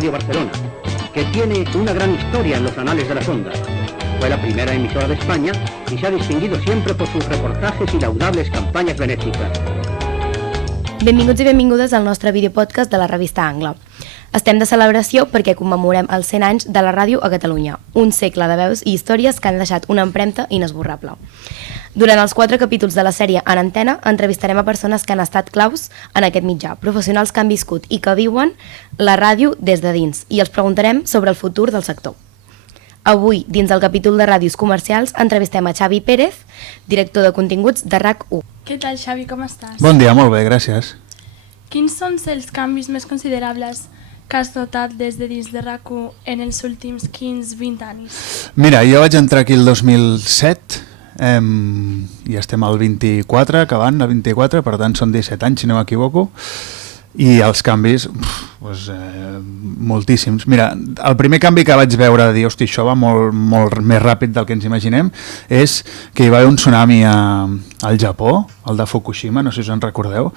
Radio Barcelona, que tiene una gran historia en los anales de las ondas. Fue la primera emisora de España y se ha distinguido siempre por sus reportajes y laudables campañas benéficas. Benvinguts i benvingudes al nostre videopodcast de la revista Angle. Estem de celebració perquè commemorem els 100 anys de la ràdio a Catalunya, un segle de veus i històries que han deixat una empremta inesborrable. Durant els 4 capítols de la sèrie En Antena, entrevistarem a persones que han estat claus en aquest mitjà, professionals que han viscut i que viuen la ràdio des de dins, i els preguntarem sobre el futur del sector. Avui, dins del capítol de ràdios comercials, entrevistem a Xavi Pérez, director de continguts de RAC1. Què tal, Xavi, com estàs? Bon dia, molt bé, gràcies. Quins són els canvis més considerables que has notat des de dins de RAC1 en els últims 15-20 anys? Mira, jo vaig entrar aquí el 2007, i estem al 24, acabant el 24, per tant són 17 anys, si no m'equivoco, i els canvis, moltíssims. Mira, el primer canvi que vaig veure de dir, hosti, això va molt més ràpid del que ens imaginem, és que hi va haver un tsunami al Japó, el de Fukushima, no sé si us en recordeu,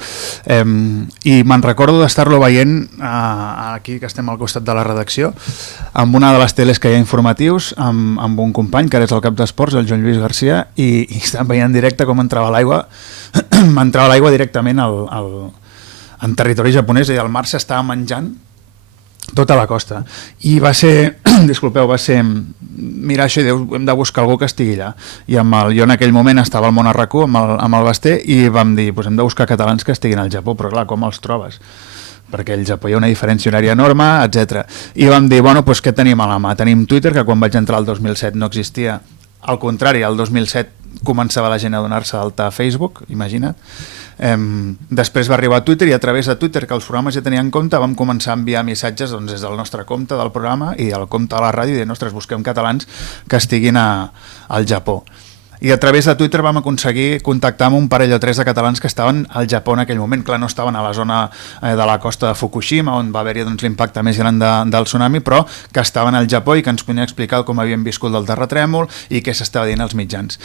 i me'n recordo d'estar-lo veient aquí, que estem al costat de la redacció, amb una de les teles que hi ha informatius, amb un company, que ara és el cap d'esports, el Joan Lluís Garcia, i estàvem veient en directe com entrava l'aigua, entrava l'aigua directament en territori japonès, i el mar s'estava menjant tota la costa. I va ser, disculpeu, mirar això i dir, hem de buscar algú que estigui allà. I jo en aquell moment estava al món a RAC1 amb el Basté i vam dir, hem de buscar catalans que estiguin al Japó, però clar, com els trobes? Perquè al Japó hi ha una diferència horària enorme, etc. I vam dir, què tenim a la mà? Tenim Twitter, que quan vaig entrar el 2007 no existia. Al contrari, el 2007 començava la gent a donar-se d'alta a Facebook, imagina't. Després va arribar a Twitter i a través de Twitter, que els programes ja tenien compte, vam començar a enviar missatges des del nostre compte del programa i del compte de la ràdio i dir, ostres, busquem catalans que estiguin al Japó. I a través de Twitter vam aconseguir contactar amb un parell o 3 de catalans que estaven al Japó en aquell moment. Clar, no estaven a la zona de la costa de Fukushima, on va haver-hi l'impacte més gran del tsunami, però que estaven al Japó i que ens podien explicar com havien viscut el terratrèmol i què s'estava dient als mitjans.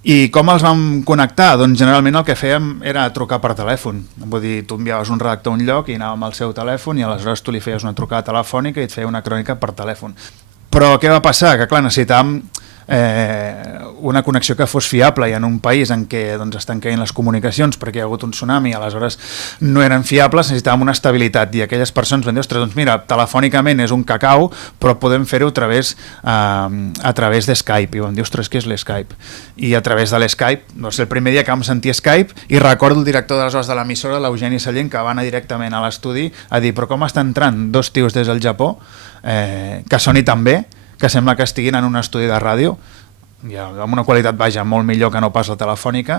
I com els vam connectar? Doncs generalment el que fèiem era trucar per telèfon. Vull dir, tu enviaves un redactor a un lloc i anàvem al seu telèfon i aleshores tu li feies una trucada telefònica i et feia una crònica per telèfon. Però què va passar? Que clar, necessitàvem una connexió que fos fiable, i en un país en què estan caient les comunicacions perquè hi ha hagut un tsunami, aleshores no eren fiables, necessitàvem una estabilitat, i aquelles persones van dir, ostres, doncs mira, telefònicament és un cacau, però podem fer-ho a través de Skype. I vam dir, ostres, què és l'Skype? I a través de l'Skype, el primer dia que vam sentir Skype, i recordo el director d'aleshores de l'emissora, l'Eugeni Sallent, que va anar directament a l'estudi a dir, però com estan entrant 2 tios des del Japó, que soni tan bé, que sembla que estiguin en un estudi de ràdio, amb una qualitat vaja molt millor que no pas la telefònica,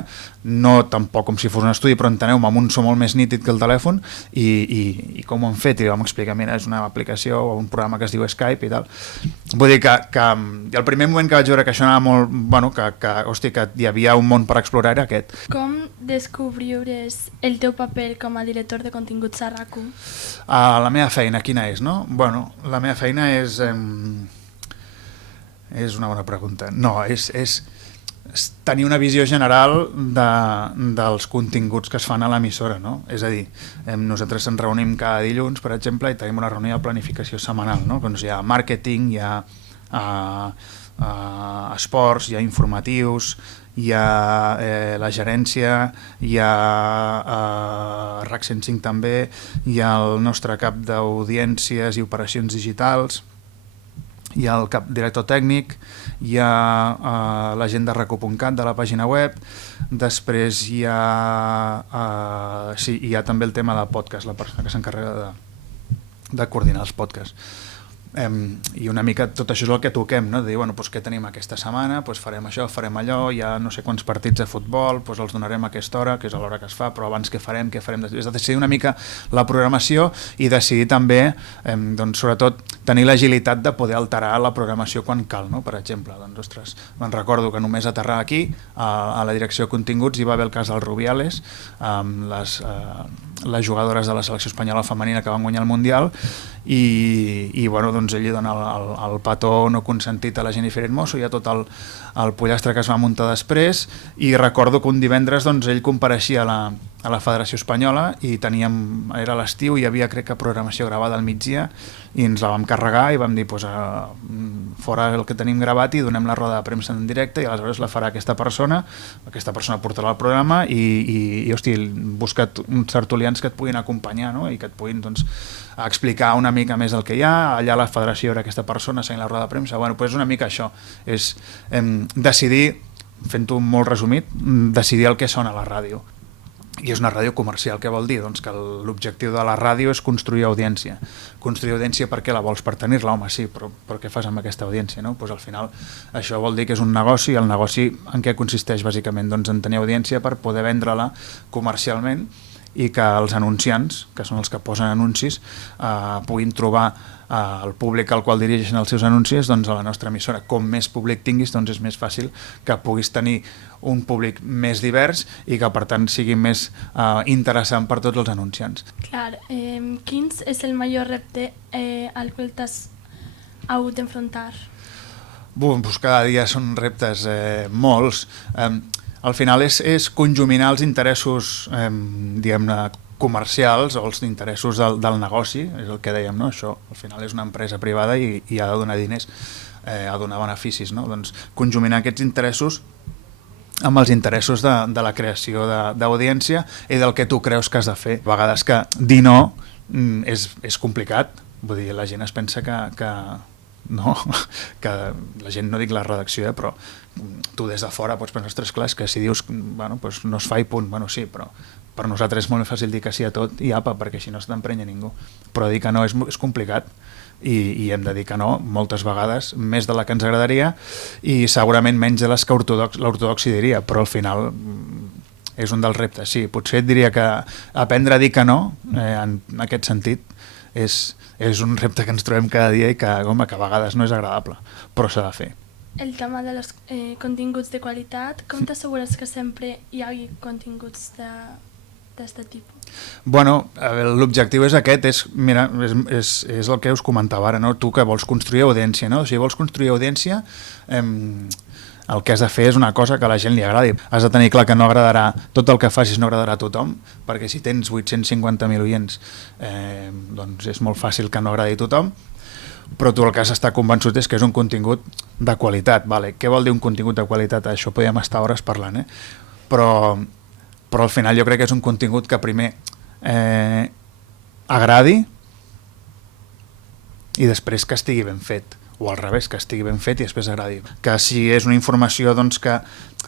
no tampoc com si fos un estudi, però enteneu-me, amb un so molt més nítid que el telèfon, i com ho hem fet, i vam explicar, mira, és una aplicació o un programa que es diu Skype i tal. Vull dir que el primer moment que vaig veure que això anava molt, que hi havia un món per explorar era aquest. Com descobries el teu paper com a director de continguts a RAC1? La meva feina, quina és, no? La meva feina és una bona pregunta. No, és tenir una visió general dels continguts que es fan a l'emissora, no? És a dir, nosaltres ens reunim cada dilluns, per exemple, i tenim una reunió de planificació setmanal, no? Doncs hi ha màrqueting, hi ha esports, hi ha informatius, hi ha la gerència, hi ha RAC 105 també, hi ha el nostre cap d'audiències i operacions digitals, hi ha el cap director tècnic, hi ha la gent de raco.cat, de la pàgina web, després hi ha també el tema de podcast, la persona que s'encarrega de coordinar els podcasts. I una mica tot això és el que toquem, no? De dir, què tenim aquesta setmana, farem això, farem allò, hi ha no sé quants partits de futbol, els donarem a aquesta hora, que és a l'hora que es fa, però abans què farem, és de decidir una mica la programació i decidir també, sobretot, tenir l'agilitat de poder alterar la programació quan cal, no? Per exemple, me'n recordo que només aterrar aquí, a la direcció de continguts, hi va haver el cas del Rubiales, amb les jugadores de la selecció espanyola femenina que van guanyar el Mundial, i ell li dona el petó no consentit a la Jennifer Hermoso, hi ha tot el pollastre que es va muntar després, i recordo que un divendres ell compareixia a a la Federació Espanyola i era l'estiu, hi havia crec que programació gravada al migdia i ens la vam carregar i vam dir pues, fora el que tenim gravat i donem la roda de premsa en directe i aleshores la farà aquesta persona portarà el programa i hosti, busca uns tertulians que et puguin acompanyar, no? I que et puguin doncs, explicar una mica més el que hi ha, allà a la Federació era aquesta persona seguint la roda de premsa, bueno, pues és una mica això, és decidir, fent-ho molt resumit, decidir el que sona a la ràdio. I és una ràdio comercial, què vol dir? Doncs que l'objectiu de la ràdio és construir audiència. Construir audiència perquè la vols per tenir-la, home, sí, però què fas amb aquesta audiència? No? Pues al final això vol dir que és un negoci, i el negoci en què consisteix bàsicament? Doncs en tenir audiència per poder vendre-la comercialment i que els anunciants, que són els que posen anuncis, puguin trobar el públic al qual dirigeixen els seus anuncis doncs a la nostra emissora. Com més públic tinguis, doncs és més fàcil que puguis tenir un públic més divers i que per tant sigui més interessant per tots els anunciants. Clar, quin és el major repte al qual t'has hagut d'enfrontar? Doncs cada dia són reptes molts. Al final és conjuminar els interessos diguem-ne comercials o els interessos del negoci, és el que dèiem, no? Això al final és una empresa privada i ha de donar diners, ha de donar beneficis, no? Doncs conjuminar aquests interessos amb els interessos de la creació d'audiència i del que tu creus que has de fer. A vegades que dir no és complicat, vull dir, la gent es pensa que no, que la gent, no dic la redacció, però tu des de fora pots pensar, ostres, clar, que si dius bueno, pues no es fa i punt, bueno, sí, però per nosaltres és molt fàcil dir que sí a tot i apa, perquè així no se t'emprenya ningú, però dir que no és complicat i hem de dir que no moltes vegades, més de la que ens agradaria i segurament menys de les que l'ortodoxi diria, però al final és un dels reptes, sí, potser et diria que aprendre a dir que no en aquest sentit és un repte que ens trobem cada dia i que, home, que a vegades no és agradable, però s'ha de fer. El tema de los continguts de qualitat, com t'assegures que sempre hi hagi continguts d'aquest tipus? Bueno, l'objectiu és aquest, mira, és el que us comentava ara, no? Tu que vols construir audiència, no? Si vols construir audiència, el que has de fer és una cosa que a la gent li agradi. Has de tenir clar que no agradarà, tot el que facis no agradarà a tothom, perquè si tens 850.000 oients, doncs és molt fàcil que no agradi a tothom, però tu el que has d'estar convençut és que és un contingut de qualitat. Vale. Què vol dir un contingut de qualitat? Això podem estar hores parlant, però al final jo crec que és un contingut que primer agradi i després que estigui ben fet, o al revés, que estigui ben fet i després agradi. Que si és una informació doncs, que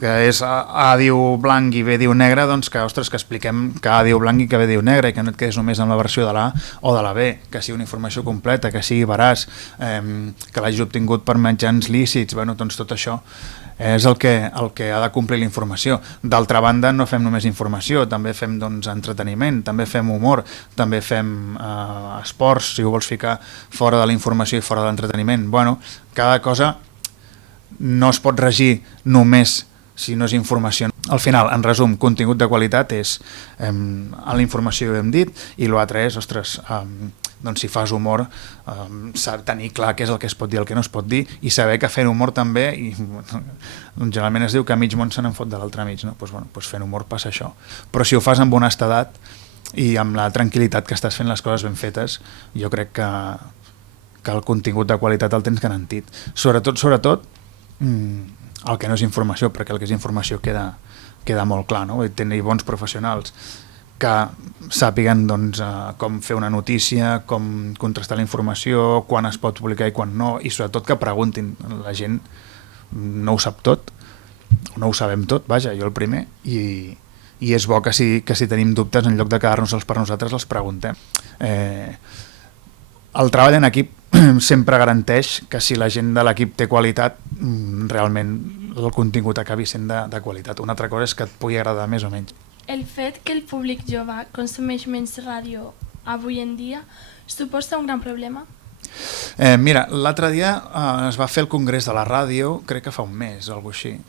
és A diu blanc i B diu negre, doncs que, ostres, que expliquem que A diu blanc i que B diu negre i que no et quedis només amb la versió de l'A o de la B, que sigui una informació completa, que sigui veraç, que l'hagi obtingut per mitjans lícits, bueno, doncs tot això és el que ha de complir la informació. D'altra banda, no fem només informació, també fem doncs, entreteniment, també fem humor, també fem esports, si ho vols ficar fora de la informació i fora de l'entreteniment. Bueno, cada cosa no es pot regir només si no és informació. Al final, en resum, contingut de qualitat és a la informació ho hem dit i l'altre és, ostres, doncs si fas humor s'ha de tenir clar què és el que es pot dir i el que no es pot dir i saber que fent humor també i generalment es diu que mig món se n'en fot de l'altre mig, no? Doncs fent humor passa això, però si ho fas amb honestedat i amb la tranquil·litat que estàs fent les coses ben fetes, jo crec que el contingut de qualitat el tens garantit, sobretot el que no és informació, perquè el que és informació queda molt clar, no? Tenir bons professionals que sàpiguen doncs, com fer una notícia, com contrastar la informació, quan es pot publicar i quan no, i sobretot que preguntin. La gent no ho sap tot, no ho sabem tot, vaja, jo el primer, i és bo que si tenim dubtes, en lloc de quedar-nos-els per nosaltres, els preguntem. El treball en equip sempre garanteix que si la gent de l'equip té qualitat, realment el contingut acabi sent de qualitat. Una altra cosa és que et pugui agradar més o menys. El fet que el públic jove consumeix menys ràdio avui en dia suposa un gran problema? Mira, l'altre dia es va fer el Congrés de la Ràdio, crec que fa un mes o alguna cosa així,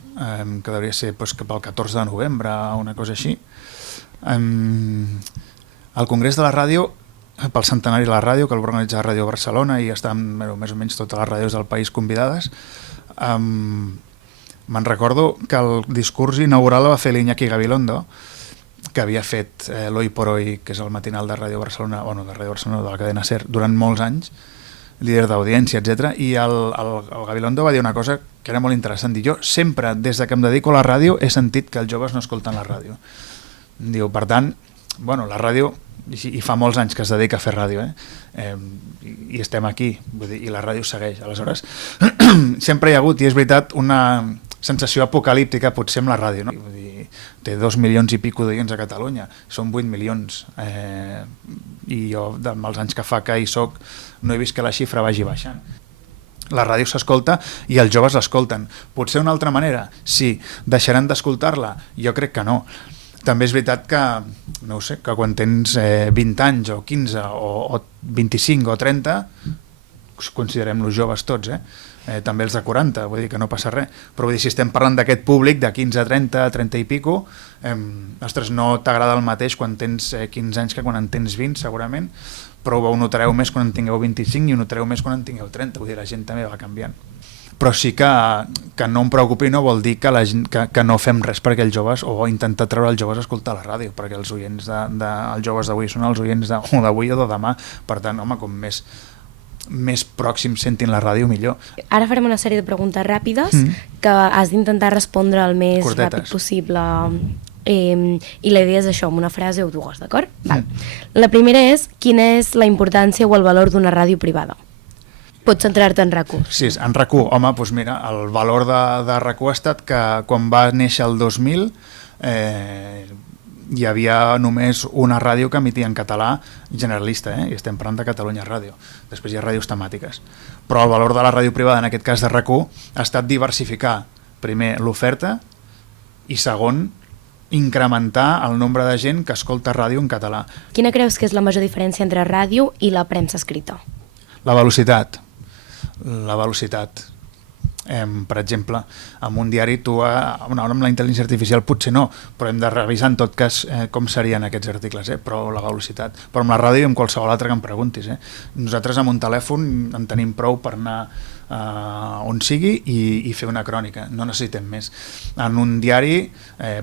que devia ser cap al 14 de novembre o una cosa així. El Congrés de la Ràdio, pel centenari de la ràdio, que el va organitzar Ràdio Barcelona i estan més o menys totes les ràdios del país convidades, me'n recordo que el discurs inaugural el va fer l'Iñaki Gabilondo, que havia fet l'Hoy por Hoy, que és el matinal de Ràdio Barcelona, de Ràdio Barcelona, de la cadena SER, durant molts anys, líder d'audiència, etc. I el Gabilondo va dir una cosa que era molt interessant. Diu, jo sempre, des de que em dedico a la ràdio, he sentit que els joves no escolten la ràdio. Diu, per tant, la ràdio, i fa molts anys que es dedica a fer ràdio, i estem aquí, vull dir, i la ràdio segueix. Aleshores, sempre hi ha hagut, i és veritat, una sensació apocalíptica potser amb la ràdio, no? Vull dir, té 2 milions i pico d'oients a Catalunya, són 8 milions, i jo, dels anys que fa que hi soc, no he vist que la xifra vagi baixant. La ràdio s'escolta i els joves l'escolten. Potser una altra manera, sí, deixaran d'escoltar-la? Jo crec que no. També és veritat que, no ho sé, que quan tens 20 anys o 15 o 25 o 30, considerem-los joves tots, també els de 40, vull dir que no passa res, però vull dir, si estem parlant d'aquest públic de 15 a 30, 30 i pico, ostres, no t'agrada el mateix quan tens 15 anys que quan en tens 20 segurament, però ho notareu més quan en tingueu 25 i ho notareu més quan en tingueu 30, vull dir, la gent també va canviant. Però sí que no em preocupi no vol dir que no fem res perquè els joves, o intentar treure els joves a escoltar la ràdio, perquè els oients els joves d'avui són els oients d'avui o de demà, per tant, home, com més pròxims sentin la ràdio, millor. Ara farem una sèrie de preguntes ràpides que has d'intentar respondre el més ràpid possible. I la idea és això, amb una frase o dues, d'acord? La primera és, quina és la importància o el valor d'una ràdio privada? Pots centrar-te en RAC1. Sí, en RAC1, home, doncs mira, el valor de RAC1 ha estat que quan va néixer el 2000 hi havia només una ràdio que emetia en català generalista, i estem parlant de Catalunya Ràdio. Després hi ha ràdios temàtiques. Però el valor de la ràdio privada, en aquest cas de RAC1, ha estat diversificar, primer, l'oferta i, segon, incrementar el nombre de gent que escolta ràdio en català. Quina creus que és la major diferència entre ràdio i la premsa escrita? La velocitat. La velocitat. Per exemple, amb un diari amb la intel·ligència artificial potser no, però hem de revisar en tot cas com serien aquests articles, però la velocitat. Però amb la ràdio i amb qualsevol altre que em preguntis. Nosaltres amb un telèfon en tenim prou per anar on sigui i fer una crònica, no necessitem més. En un diari,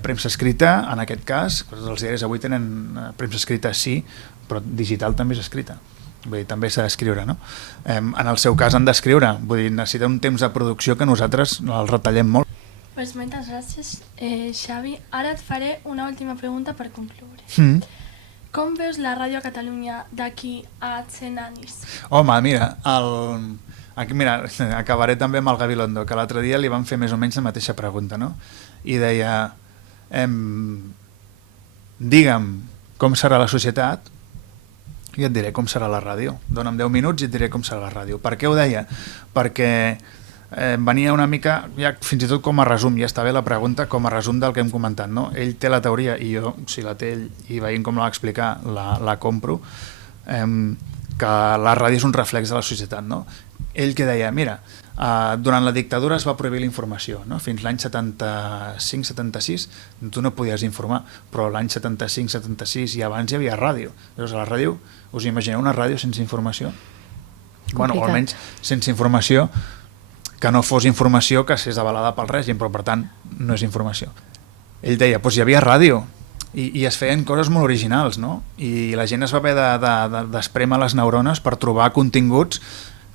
premsa escrita, en aquest cas, els diaris avui tenen premsa escrita sí, però digital també és escrita. Vull dir, també s'ha d'escriure, no? En el seu cas han d'escriure, vull dir, necessita un temps de producció que nosaltres el retallem molt. Pues moltes gràcies, Xavi. Ara et faré una última pregunta per concloure. Com veus la ràdio a Catalunya d'aquí a 100 anys? Home, mira, acabaré també amb el Gabilondo, que l'altre dia li van fer més o menys la mateixa pregunta, no? I deia, digue'm com serà la societat, i et diré com serà la ràdio. Dóna'm 10 minuts i et diré com serà la ràdio. Per què ho deia? Perquè venia una mica, ja fins i tot com a resum, ja està bé la pregunta, com a resum del que hem comentat, no? Ell té la teoria, i jo, si la té ell, i veient com la va explicar, la compro, que la ràdio és un reflex de la societat, no? Ell que deia, mira, durant la dictadura es va prohibir la informació, no? Fins l'any 75-76 tu no podies informar, però l'any 75-76 i abans hi havia ràdio. Llavors a la ràdio, us imagineu una ràdio sense informació? Bueno, o almenys sense informació, que no fos informació que s'és avalada pel règim, però per tant no és informació. Ell deia, doncs hi havia ràdio i es feien coses molt originals, no? I la gent es va haver d'esprémer les neurones per trobar continguts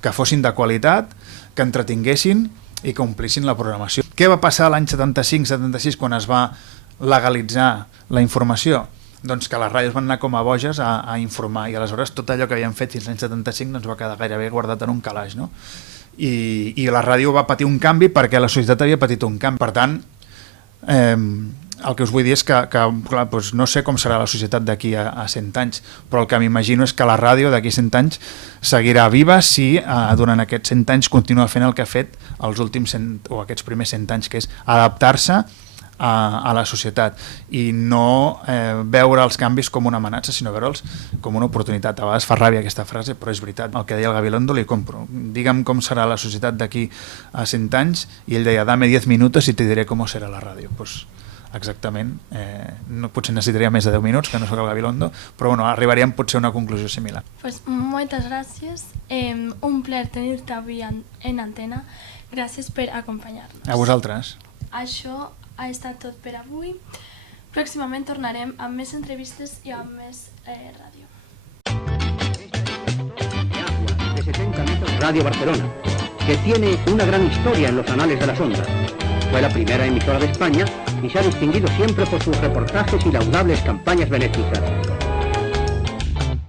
que fossin de qualitat, que entretinguessin i que omplissin la programació. Què va passar l'any 75-76 quan es va legalitzar la informació? Doncs que les ràdios van anar com a boges a informar i aleshores tot allò que havien fet fins l'any 75 doncs va quedar gairebé guardat en un calaix, no? I la ràdio va patir un canvi perquè la societat havia patit un canvi. Per tant, el que us vull dir és que clar, doncs no sé com serà la societat d'aquí a 100 anys, però el que m'imagino és que la ràdio d'aquí a 100 anys seguirà viva si durant aquests 100 anys continua fent el que ha fet els últims 100, o aquests primers 100 anys, que és adaptar-se a la societat i no veure els canvis com una amenaça, sinó veure'ls com una oportunitat. A vegades fa ràbia aquesta frase, però és veritat. El que deia el Gabilondo li compro. Digue'm com serà la societat d'aquí a 100 anys i ell deia, dame 10 minutos y te diré cómo será la ràdio. Pues exactament, potser necessitaria més de 10 minuts, que no soc el Gabilondo, però bueno, arribaríem potser a una conclusió similar. Pues moltes gràcies, un plaer tenir-te avui en antena, gràcies per acompanyar-nos. A vosaltres. Això ha estat tot per avui, Pròximament tornarem amb més entrevistes i amb més ràdio. De 70 metros. Radio Barcelona, que tiene una gran historia en los anales de las ondas. Fue la primera emisora de España y se ha distinguido siempre por sus reportajes y laudables campañas benéficas.